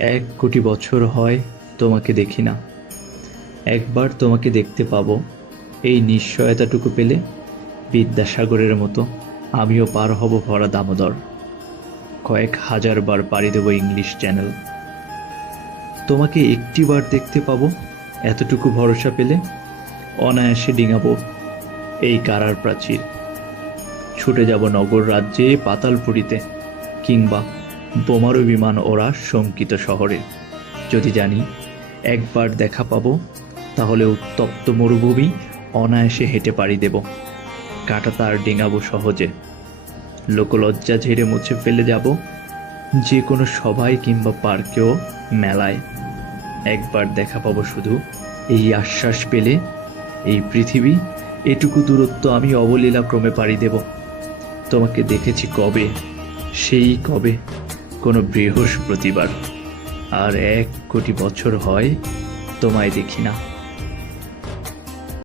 1 কোটি বছর হয় তোমাকে দেখি না। একবার তোমাকে দেখতে পাবো, এই নিশ্চয়তাটুকু পেলে বিদ্যাসাগরের মতো আমিও পার হব ভরা দামোদর। কয়েক হাজার বার পাড়ি দেব ইংলিশ চ্যানেল। তোমাকে একটিবার দেখতে পাবো, এতটুকু ভরসা পেলে অনায়াসে ডিঙাবো এই কারার প্রাচীর। ছুটে যাব নগর রাজ্যে পাতালপুরীতে, কিংবা বোমারু বিমান ওরা শঙ্কিত শহরে। যদি জানি একবার দেখা পাবো, তাহলে উত্তপ্ত মরুভূমি অনায়াসে হেঁটে পাড়ি দেব। কাঁটাতার ডিঙাবো সহজে। লোকলজ্জা ঝেড়ে মুছে ফেলে যাব যে কোনো সভায় কিংবা পার্কেও মেলায়। একবার দেখা পাবো শুধু, এই আশ্বাস পেলে এই পৃথিবী এটুকু দূরত্ব আমি অবলীলাক্রমে পাড়ি দেব। তোমাকে দেখেছি কবে, সেই কবে, কোনো বৃহস্পতিবার। আর 1 কোটি বছর হয় তোমায় দেখি না।